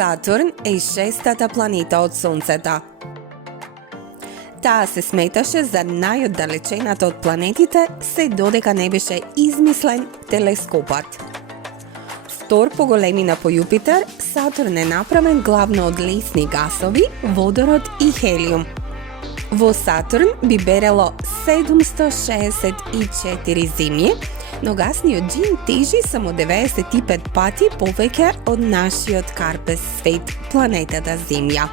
Сатурн е шестата планета од Сонцето. Таа се сметаше за најоддалечената од планетите, се додека не беше измислен телескопот. Втор по големина по Јупитер, Сатурн е направен главно од лесни гасови, водород и хелиум. Во Сатурн би берело 764 земји, но гасниот џин тежи само 95 пати повеќе од нашиот карпес свет, планетата Земја.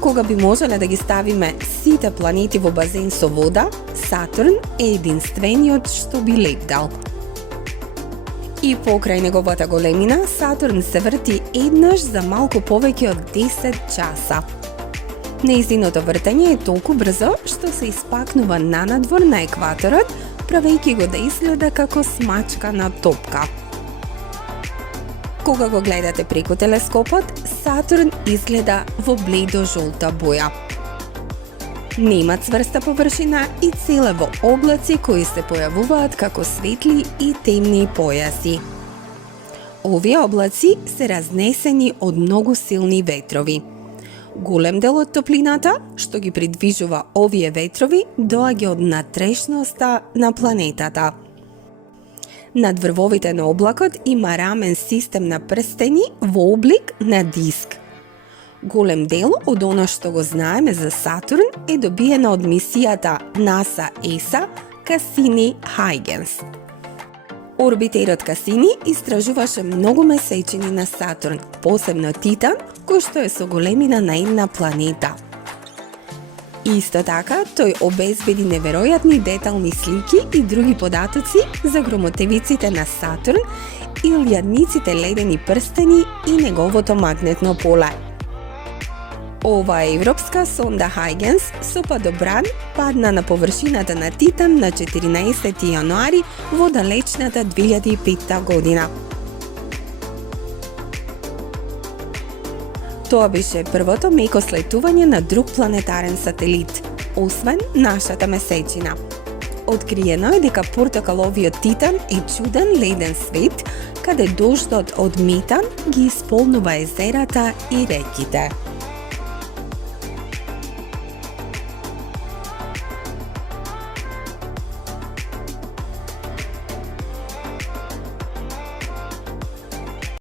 Кога би можеле да ги ставиме сите планети во базен со вода, Сатурн е единствениот што би лепдал. И покрај неговата големина, Сатурн се врти еднаш за малку повеќе од 10 часа. Нејзиното вртење е толку брзо што се испакнува нанадвор на екваторот, правејќи го да изгледа како смачкана топка. Кога го гледате преку телескопот, Сатурн изгледа во бледо-жолта боја. Нема цврста површина и целе во облаци кои се појавуваат како светли и темни појаси. Овие облаци се разнесени од многу силни ветрови. Голем дел од топлината, што ги придвижува овие ветрови, доаѓа од натрешноста на планетата. Над врвовите на облакот има рамен систем на прстени во облик на диск. Голем дел од она што го знаеме за Сатурн е добиена од мисијата NASA ESA Cassini-Huygens. Орбитерот Касини истражуваше многу месечини на Сатурн, посебно Титан, кој што е со големина на една планета. Исто така, тој обезбеди неверојатни детални слики и други податоци за громотевиците на Сатурн и лјадниците ледени прстени и неговото магнетно поле. Оваа европска сонда Huygens со падобран падна на површината на Титан на 14 јануари во далечната 2005 година. Тоа беше првото меко слетување на друг планетарен сателит, освен нашата месечина. Откриено е дека портокаловиот Титан е чуден леден свет, каде дождот од метан ги исполнува езерата и реките.